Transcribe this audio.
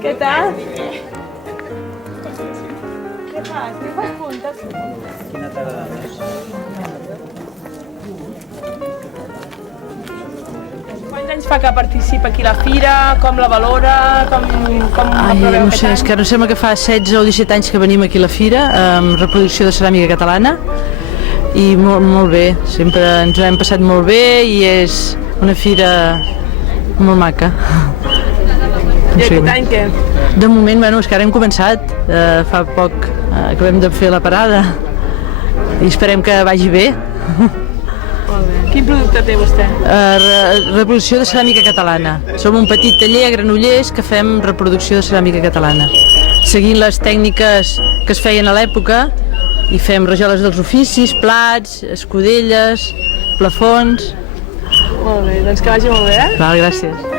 Què tal? Què fas? Què fas puntes? Quina t'agrada més? Quants anys fa que participa aquí a la fira? Com la valora? Com Ai, aproveu no sé, és que no sembla que fa 16 o 17 anys que venim aquí a la fira amb reproducció de ceràmica catalana i molt bé, sempre ens ho hem passat molt bé i és una fira molt maca. I aquest any què? De moment, bueno, és que ara hem començat, fa poc acabem de fer la parada i esperem que vagi bé. Molt bé. Quin producte té vostè? Reproducció de ceràmica catalana. Som un petit taller a Granollers que fem reproducció de ceràmica catalana. Seguint les tècniques que es feien a l'època i fem rajoles dels oficis, plats, escudelles, plafons. Molt bé, doncs que vagi molt bé, eh? Val, gràcies.